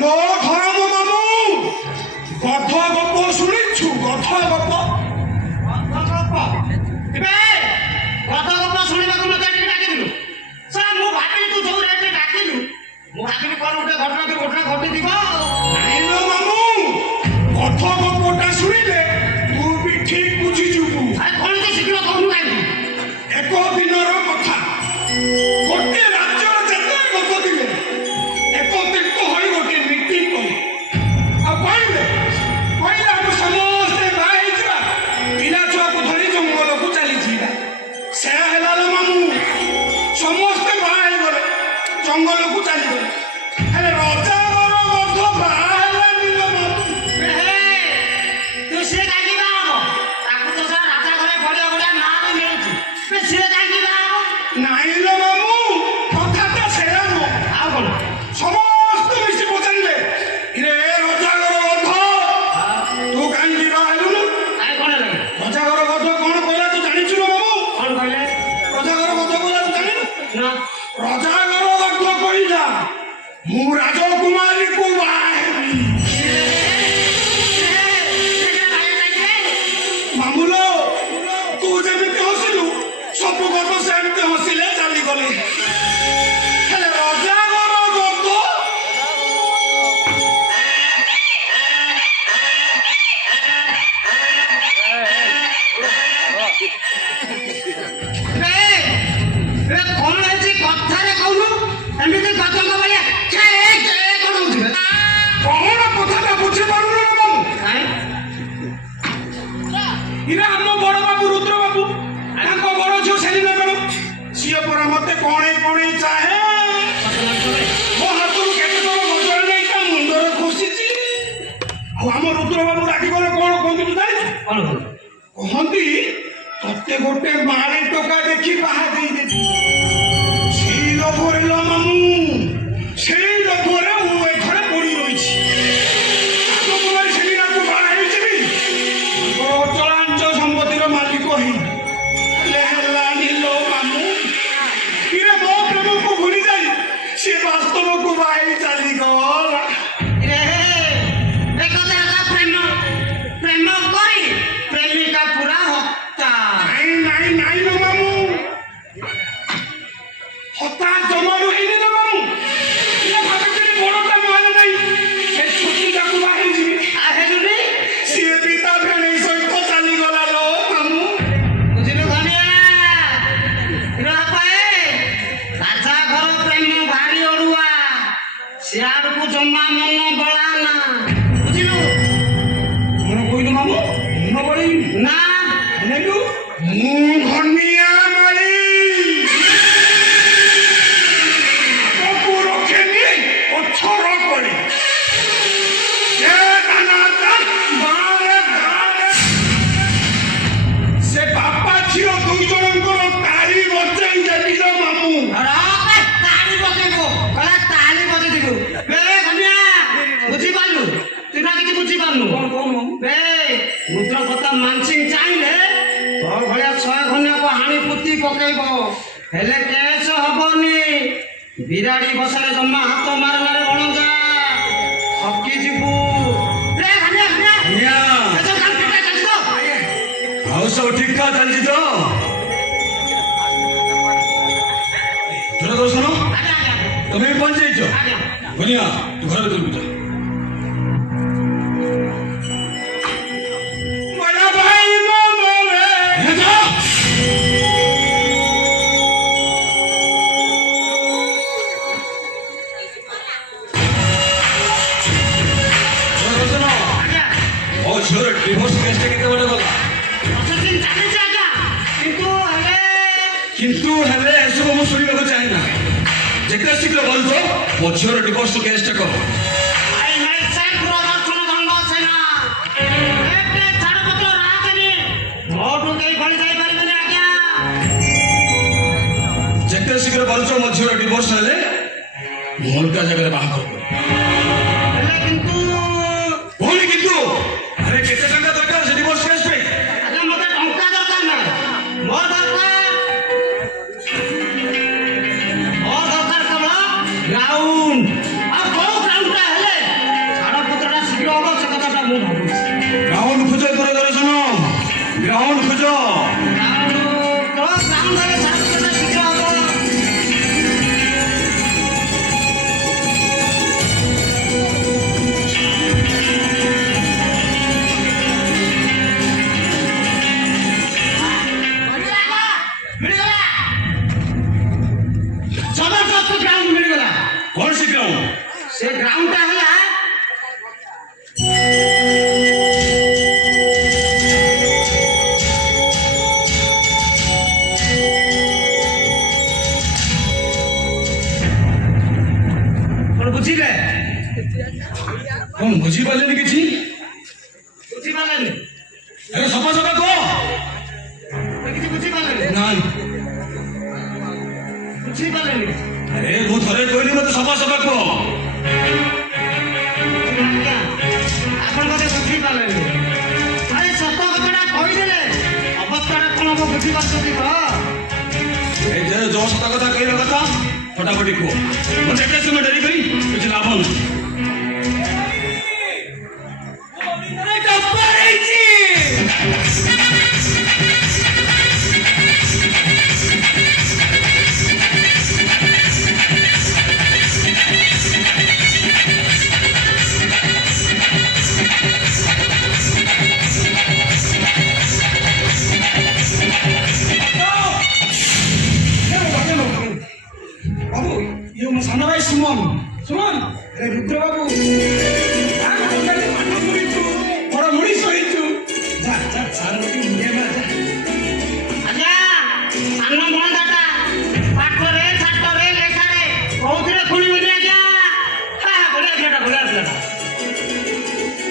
লো ধর্ম মামু গধ গপ শুনিছু গধ গপ গত গপ শুଣିବାକୁ ମତେ ଏଠିକି ଡାକିଥିଲୁ ସାର୍ ମୁଁ ଭାବିଲି ତୁ ଯୋଉ ରେଟ୍ରେ ଡାକିଲୁ ମୁଁ ଭାବିଲି କଣ ଗୋଟେ ଘଟଣା ଘଟିଥିବ ନାଇଁ ଲୋ ମାମୁ ଗଧ ଗପଟା ଶୁଣିଲେ ତୁ ବି ଠିକ ବୁଝିଯିବୁ। ଆରେ କଣ ଯେ ଶୀଘ୍ର କହୁନୁ କାହିଁକି ଏକ ଦିନର କଥା ଗୋଟିଏ ରାଜ୍ୟର ଯେତେ ଲୋକ ଥିଲେ ଏକତ୍ରିତ ହୋଇ ଗୋଟିଏ ମିଟିଂ କଲେ ଆଉ କହିଲେ ଆମେ ସମସ୍ତେ ବାହା ହେଇଯିବା ପିଲା ଛୁଆକୁ ଧରି ଜଙ୍ଗଲକୁ ଚାଲିଯିବା। ସେ ହେଲା ଲୋ ମାମୁ ସମସ୍ତେ ବାହା ହେଇଗଲେ ଜଙ୍ଗଲକୁ ଚାଲିଗଲେ ହେଲେ ରଜାଙ୍କର ଗଧ ବାହା ହେଲାନି ଲୋ ମାମୁ। ତୁ ସିଏ କାହିଁକି ବାହା ହବ ତାକୁ ତ ସାର୍ ରାଜା ଘରେ ବଢିଆ ବଢିଆ ନାଁ ବି ମିଳୁଛି ସିଏ କାହିଁକି ବାହା ହବ ନାଇଁ ଲୋ ମାମୁ କଥାଟା ସେୟା ନୁହଁ ଆଉ କଣ ସମସ୍ତେ ମିଶି ପଚାରିଲେ ରେ ରଜାଙ୍କର ଗଧ ତୁ କାହିଁକି ବାହା ହେଲୁନୁ? ଆରେ କଣ ହେଲା ରଜାଙ୍କର ଗଧ କଣ କହିଲା ତୁ ଜାଣିଛୁ ଲୋ ମାମୁ? କଣ କହିଲେ ରଜାଙ୍କର ଗଧ କହିଲା ତୁ ଜାଣିନୁ? ନା ରଜାଙ୍କର ଗଧ କହିଲା ମୁଁ ରାଜକୁମାରୀକୁ ବାହା ହେବି। ମାମୁଲୋ ତୁ ଯେମିତି ହସିଲୁ ସବୁ ଗଧ ସେମିତି ହସିଲେ ଚାଲିଗଲେ ହେଲେ ରଜାଙ୍କର ଗଧ କଣ ହେଇଛି କଥାରେ କହୁନୁ ଏମିତି ଗତଙ୍କ ଭଳିଆ କଣ ହଉଛି କଣ କଥାଟା ବୁଝିପାରୁନୁ ନା ମାମୁ? ଇରେ ଆମ ବଡ ବାବୁ ରୁଦ୍ର ବାବୁ ତାଙ୍କ ବଡ ଝିଅ ସେଲିନା ମ୍ୟାଡମ ସିଏ ପରା ମତେ କଣେଇ ଚାହେଁ ମୋ ହାତରୁ କେତେ ଥର ଗଜଳ ନେଇ ତା ମୁଣ୍ଡରେ ଖୁସିଛି। ଆଉ ଆମ ରୁଦ୍ର ବାବୁ ରାଗିଗଲେ କଣ କହନ୍ତି ତୁ ଜାଣିଛୁ? କହନ୍ତି ତତେ ଗୋଟେ ମାଳି ଟୋକା ଦେଖି ବାହା ଦେଇଦେବି। ସେଇ ଲୋଭରେ ଲୋ ମାମୁ ସେଇ ଲୋଭରେ ମୁଁ ଏ ଘରେ ପଡି ରହିଛି। ରାଜକୁମାରୀ ସେଲିନାକୁ ବାହା ହେଇଯିବି ଅଚଳାଞ୍ଚ ସମ୍ପତ୍ତିର ମାଲିକ ହେଇବି ହେଲେ ହେଲାନି ଲୋ ମାମୁ। ଇରେ ମୋ ପ୍ରେମକୁ ଭୁଲି ଯାଇ ସେ ବାସ୍ତବକୁ ବାହା ହେଇ ଚାଲିଗଲା। ପ୍ରେମ କରି ପ୍ରେମିକା ପୁରା ହତ୍ୟା ନାଇଁ ଲୋ ମାମୁ ହତା ଜମାରୁ ହେଇନି ଲୋ ମାମୁ। ଇଏ ଭାବିଥିଲି ବଡଟା ନହେଲେ ନାହିଁ ସେ ଛୋଟିଟାକୁ ବାହା ହେଇଯିବି ସିଏ ବି ତା ଭେଣେଇ ସହିତ ଚାଲିଗଲା ଲୋ ମାମୁ। ବୁଝିଲୁ ଧନିଆ ରାଜା ଘର ପ୍ରେମ ଭାରି ଅଡୁଆ ସିଆଡକୁ ଜମା ମନ ବଳାନା ବୁଝିଲୁ କଣ କହିଲୁ ମାମୁ? ମନ ବଳେଇବି ନା ନେଲୁ ମୁଁ ଧନିଆ ମାଳି ଆଗକୁ ରଖେନି ପଛର କରି ସେ ସେ ବାପା ଝିଅ ଦୁଇ ଜଣଙ୍କର ତାଳି ବଜାଇ ଦେବି ଲୋ ମାମୁ। ତାଳି ବଜେଇବୁ କହିଲା ତାଳି ବଜେଇବୁ ଧନିଆ ବୁଝିପାରିଲୁ ତୁ ନା କିଛି ବୁଝିପାରୁନୁ ରୁଦ୍ର କଥା ମାନସିଂ ଚାହିଁଲେ ତୋ ଭଳିଆ 100 ଖନ୍ୟାକୁ ହାଣି ପୁତି ପକେଇବ ହେଲେ କେସ ହବନି। ବିରାଡି ବସାରେ ଜମା ହାତ ମାରନାରେ ଭଣଜା ଠକି ଯିବୁ। ଆଉ ସବୁ ଠିକ ଠାକ ଚାଲିଛି ତ? ଦୂରଦର୍ଶନ ତମେ ବି ପହଞ୍ଚି ଯାଇଛ? ଧନିଆ ତୁ ଘର ଭିତରକୁ ଯା। ଝିଅର ଡିଭୋର୍ସ କେସଟା କେତେ ବଡ ଗଲା? କିନ୍ତୁ ହେଲେ ଏସବୁ ମୁଁ ଶୁଣିବାକୁ ଚାହେଁନା। ଯେତେ ଶୀଘ୍ର ବଲଛ ମୋ ଝିଅର ଡିଭୋର୍ସ କେସଟା କର। ଯେତେ ଶୀଘ୍ର ବଲଛ ମୋ ଝିଅର ଡିଭୋର୍ସ ହେଲେ ମୁଁ ଅଲଗା ଜାଗାରେ ବାହାଘର କରିବି। କିନ୍ତୁ ଆରେ କେତେ ଟଙ୍କା ଦରକାର ସେ ଡିଭୋର୍ସ କେସ୍ ପାଇଁ? ମତେ ଟଙ୍କା ଦରକାର ନାହିଁ ମୋର ଦରକାର କେବଳ ଗ୍ରାଉଣ୍ଡ। ଆଉ କୋଉ ଗ୍ରାଉଣ୍ଡ ଟା ହେଲେ ସେ ଗ୍ରାଉଣ୍ଡଟା ହେଲା କଣ ବୁଝିଲେ? କଣ ବୁଝିପାରିଲେନି କିଛି? ବୁଝିପାରିଲେନି? ଆରେ ସଫା ସଫା କହ। କିଛି ବୁଝିପାରିଲେନି? ନାଇଁ ବୁଝିପାରିଲେନି? ଆରେ ମୁଁ ଥରେ କହିଲି ମତେ ସଫା ସଫା କହ। ଆଜ୍ଞା, ଆପଣ ବୋଧେ ବୁଝିପାରିଲେନି। ଆରେ ସତ କଥାଟା କହିଦେଲେ ଅବସ୍ଥାଟା କଣ ହବ ବୁଝିପାରୁଛନ୍ତି ତ? এই যে সত কথা কইবা কথা ফটাফটি কো মতে এতে সময় দেরি করি কিছু লাভ না বাবু ইয়ে মো সানা ভাই সুমন সুমন আরে রুদ্র বাবু বড় মଣିଷ ହେଇଛୁ যা যা ସାର ଟିକେ ମୁଣ୍ଡିଆ ମାର ଯା ଆଜ୍ଞା, ସାନ ଭଣଜାଟା ପାଠରେ ଷାଠରେ ଲେଖାରେ କୋଉଥିରେ ଖୁଳିବନି ଆଜ୍ଞା। ବଢିଆ ପିଲାଟା ବଢିଆ ପିଲାଟା।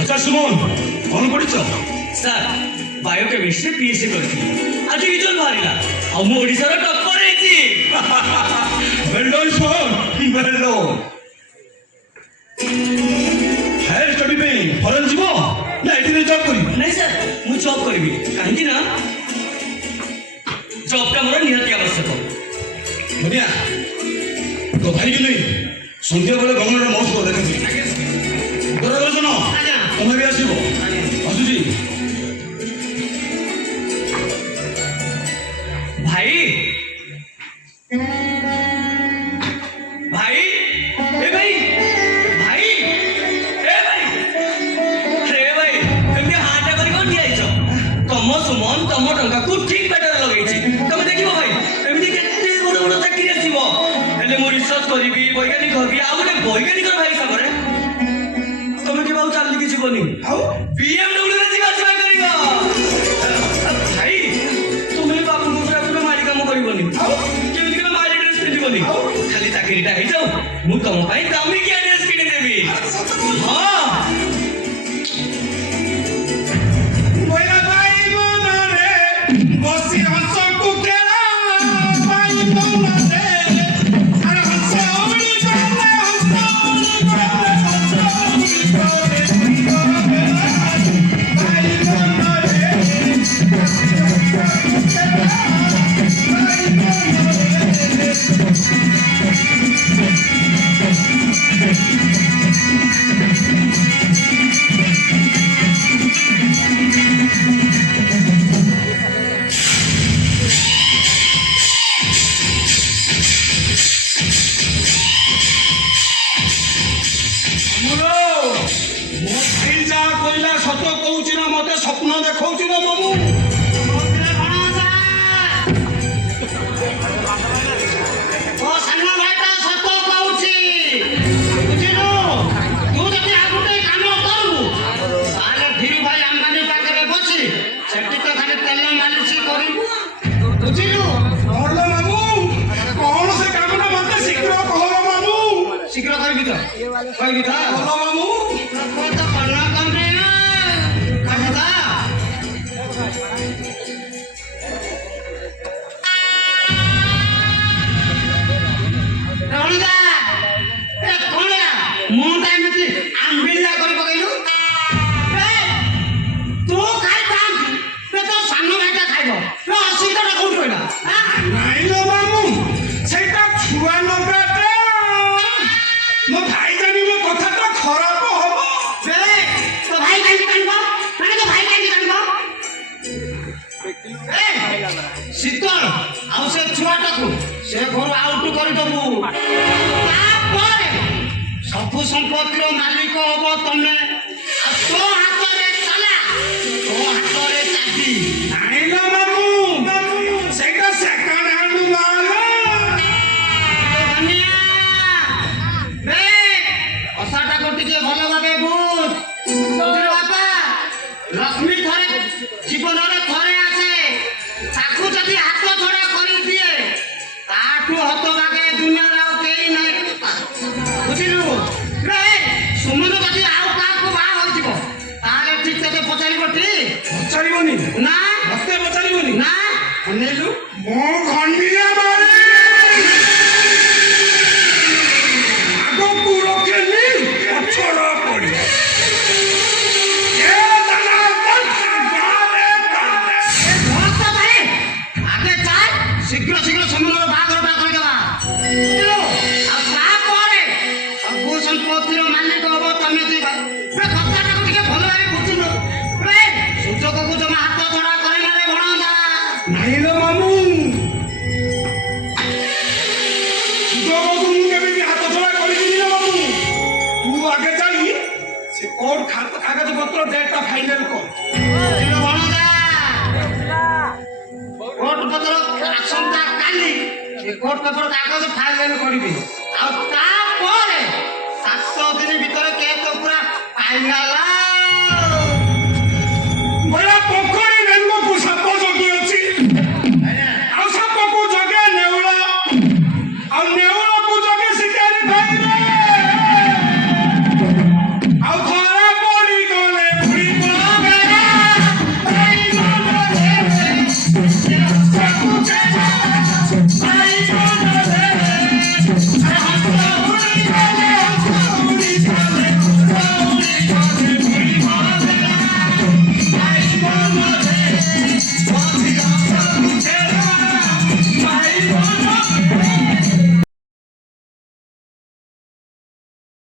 আচ্ছা সুমন কোন পড়িছ স্যার বায়োকেমিস্ট্রি পিএসসি করছি আজ রিজল্ট বাহারিলা ଆଉ ମୁଁ ଓଡ଼ିଶାର ଟପର ହେଇଛି। वेल सुमन वेल हायर स्टडी पे फरेन जीव ना एठी जॉब करी ନାଇଁ ସାର୍ ମୁଁ ଜବ୍ କରିବି କାହିଁକି ନା ଜବ୍ଟା ମୋର ନିହାତି ଆବଶ୍ୟକ। बढ़िया तो भाई की नहीं संध्या बेले गंगार महोत्सव देखे दूरदर्शन तुम्हें भी आसब आसुची ଭାଇ ଭାଇ ଏ ଭାଇ ଭାଇ ଏ ଭାଇ ଆରେ ଭାଇ କେମିତି ହାର୍ଟ କରି କଣ ଠିଆ ହେଇଛ? ତମ ସୁମନ ତମ ଟଙ୍କାକୁ ଠିକ ବାଟରେ ଲଗେଇଛି। ତମେ ଦେଖିବ ଭାଇ ଏମିତି କେତେ ବଡ ବଡ ଚାକିରି ଆସିବ। ହେଲେ ମୁଁ ରିସର୍ଚ୍ଚ କରିବି ବୈଜ୍ଞାନିକ ହେବି ଆଉ ଗୋଟେ ବୈଜ୍ଞାନିକ ଭାଇ ସାଙ୍ଗରେ ତମେ କେବେ ଆଉ ଚାଲିକି ଯିବନି ଆଉ BMW ରେ ଯିବା ଆସିବା କରିବ। ଭାଇ ତୁମେ ବାବୁଙ୍କୁ ପୁରା ପୁରା ମାରି କାମ କରିବନି ଆଉ କେମିତି କେବେ ମାରି ଡ୍ରେସ୍ ପିନ୍ଧିବନି ଖାଲି ଚାକିରିଟା ହେଇଯାଉ ମୁଁ ତମ ପାଇଁ ଦାମିକିଆ ଡ୍ରେସ୍ କିଣିଦେବି। ହଁ बोला भाई मनरे बसी हंस कुकेरा भाई मनरे अरे हंस उड़ी गले हंस उड़ी गले हंस उड़ी गले भाई मनरे ମାମୁଲୋ ମୋ ଭାଇ ଯାହା କହିଲା ସତ କହୁଛି ନା ମତେ ସ୍ୱପ୍ନ ଦେଖଉଛି ନା ମାମୁ ଓ ସାନ ଭାଇଟା ସତ କହୁଛି ବୁଝିଲୁ। ତୁ ଯଦି ଆଉ ଗୋଟେ କାମ କରିବୁ ତାହେଲେ ଧୀରୁ ଭାଇ ଆମ୍ବାନୀ ପାଖରେ ବସି ସେଠି ତ ଖାଲି ତେଲ ମାଲିସ କରିବୁ ବୁଝିଲୁ। ଭଲ ମାମୁ କଣ ସେ କାମଟା ମତେ ଶୀଘ୍ର କହ ମାମୁ ଶୀଘ୍ର କହିବି ତ କହିବି ତ ଭଲ ମାମୁ ଲୋକ ତ କନ କନେ କହିବି ତ ରଣିଦା ଏ କଣ ମୁଁଟା ଏମିତି ଆମ୍ବିଳିଆ କରି ପକେଇଲୁ। ତୁ ଖାଇଥାନ୍ତୁ ତୋ ସାନ ଭାଇଟା ଖାଇବ ଅସୁବିଧାଟା କୋଉଠି ରହିଲା? ନାଇଁ ଲୋ ମାମୁ ସେଇଟା ଛୁଆ ନକାଟେ ମୋ ଭାଇ ଜାଣିଲେ କଥାଟା ଖରାପ ହବ ତୋ ଭାଇ କାହିଁକି ଜାଣିବ ମାନେ ତୋ ଭାଇ କାହିଁକି ଜାଣିବ? ଶୀତଳ ଆଉ ସେ ଛୁଆଟାକୁ ସେ ଘରୁ ଆଉଟ କରିଦବୁ। ତାପରେ ସବୁ ସମ୍ପତ୍ତିର ମାଲିକ ହବ ତମେ ଆଉ ତୋ ହାତରେ ତାଲା ତୋ ହାତରେ ଚାବି। ନାଇଁ ଲୋ ମାମୁ ସେଇଟା ସେକେଣ୍ଡ ହ୍ୟାଣ୍ଡ ମାଲ ପଚାରିବନି ନା ମତେ ପଚାରିବନି ନା ଅନେଇଲୁ ମୁଁ ଘନିଆ ମାରି ଆଗକୁ ରଖେନି ପଛର ପଡିବ ଭକ୍ତ ଭାଇ ଆଗେ ଚାଲ ଶୀଘ୍ର ଶୀଘ୍ର ସମୁଦ୍ର ବାହାଘରଟା କରିଦେବା ବୁଝିଲୁ? ଆଉ ତାପରେ ସବୁ ସମ୍ପତ୍ତିର ମାଲିକ ହବ ତମେ ଦୁଇ ଭାଇ କଥାଟାକୁ ଟିକେ ଭଲ ଭାବେ ବୁଝୁନୁ ସୁଯୋଗକୁ ଜମା ହାତ ଛଡା କରି ନେଲେ ଭଣଜା ନାଇଁ ଲୋ ମାମୁଁ ସୁଯୋଗକୁ ମୁଁ କେବେ ବି ହାତ ଛଡା କରିବିନି ଲୋ ମାମୁଁ ତୁ ଆଗେ ଯାଇ ସେ କୋର୍ଟ କାଗଜ ପତ୍ର ଡେଟଟା ଫାଇନାଲ କର ବୁଝିଲୁ ଭଣଜା କୋର୍ଟ ପତ୍ର ଆସନ୍ତା କାଲି ସେ କୋର୍ଟ ପେପର କାଗଜ ଫାଇନାଲ କରିବି ଆଉ